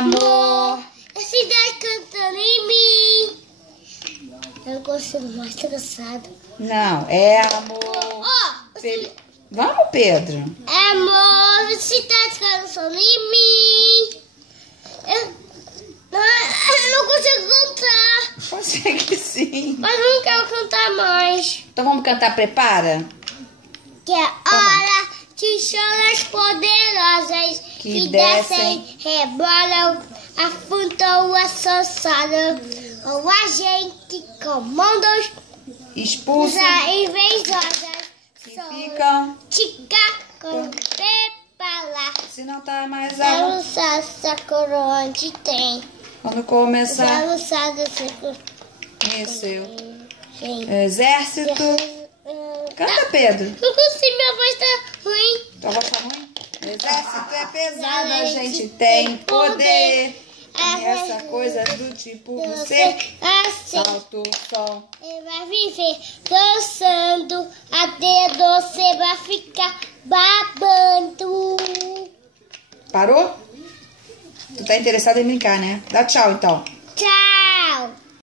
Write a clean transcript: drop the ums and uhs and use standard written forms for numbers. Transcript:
amor. A cidade cantando em mim. Eu não consigo mais, tô cansado. Não, é amor. Vamos, Pedro. Amor, a cidade cantando em mim. Eu não consigo cantar. Consegue sim. Mas não quero cantar mais. Então vamos cantar Prepara? Que é hora de choras poderosas que descem, rebolam, afundam a sonsada. Ou a gente comanda os Expulsa invejosas. que ficam. Tica com prepara. Se não tá mais Zero essa coroa onde tem. Quando começar Zero essa seu tem. exército. Canta, Pedro. Não consigo, minha voz tá ruim. Tua voz tá ruim? O exército é pesado, a gente tem poder. E essa coisa do tipo você. Salta o sol. Você vai viver dançando, até você vai ficar babando. Parou? Tu tá interessado em brincar, né? Dá tchau, então.